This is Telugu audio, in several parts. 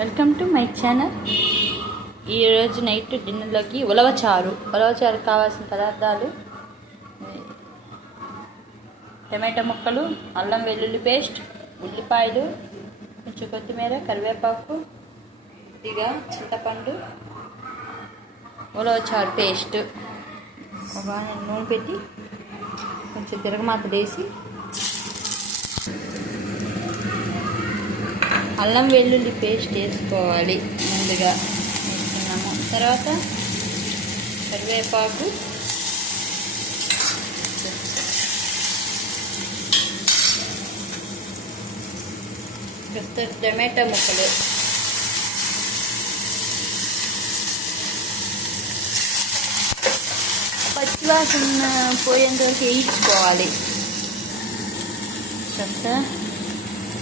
Welcome to my channel. ఈరోజు నైట్ డిన్నర్లోకి ఉలవచారు కావాల్సిన పదార్థాలు: టమాటా ముక్కలు, అల్లం వెల్లుల్లి పేస్ట్, ఉల్లిపాయలు, కొంచెం కొత్తిమీర, కరివేపాకు, కొద్దిగా చింతపండు, ఉలవచారు పేస్ట్. ఒక నూనె పెట్టి కొంచెం తిరగమాత వేసి అల్లం వెల్లుల్లి పేస్ట్ వేసుకోవాలి. ముందుగా వేసుకున్నాము. తర్వాత కరివేపాకు, టమాటా ముక్కలు, పచ్చివాసన పోయేంత వరకు వేయించుకోవాలి. తర్వాత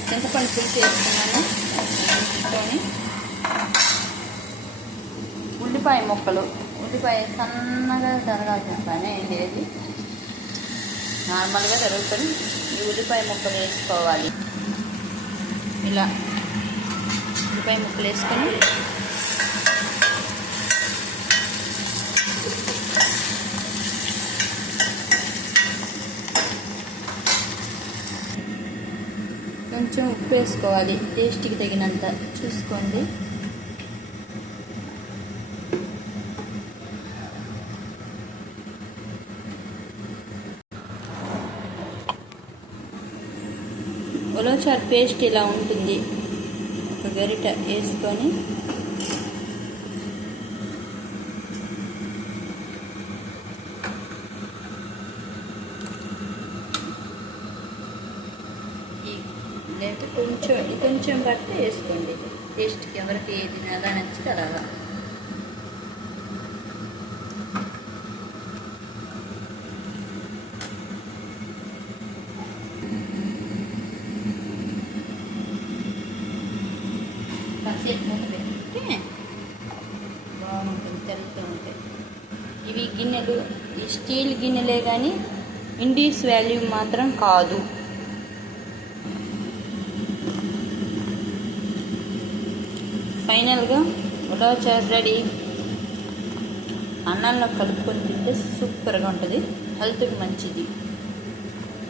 చింతపండు పులుసు వేసుకున్నాను. వేసుకొని ఉల్లిపాయ ముక్కలు, ఉల్లిపాయ సన్నగా తరగాల్సిన పని ఏం లేదు, నార్మల్గా తరుగుతుంది. ఈ ఉల్లిపాయ ముక్కలు వేసుకోవాలి. ఇలా ఉల్లిపాయ ముక్కలు వేసుకొని కొంచెం ఉప్పు వేసుకోవాలి. టేస్ట్కి తగినంత చూసుకోండి. ఉలవచారు పేస్ట్ ఇలా ఉంటుంది. ఒక గరిట వేసుకొని లేకపోతే కొంచెం బట్టి వేసుకోండి. టేస్ట్కి ఎవరికి ఏది ఎలా నచ్చితే అలాగా. కాసేపు మూత పెట్టుకుంటే బాగుంటుంది, తెలుస్తూ ఉంటాయి. ఇవి గిన్నెలు ఈ స్టీల్ గిన్నెలే కానీ ఇండీస్ వాల్యూ మాత్రం కాదు. ఫైనల్గా ఉలవచారు రెడీ. అన్నంలో కలుపుకొని తింటే సూపర్గా ఉంటుంది, హెల్త్కి మంచిది.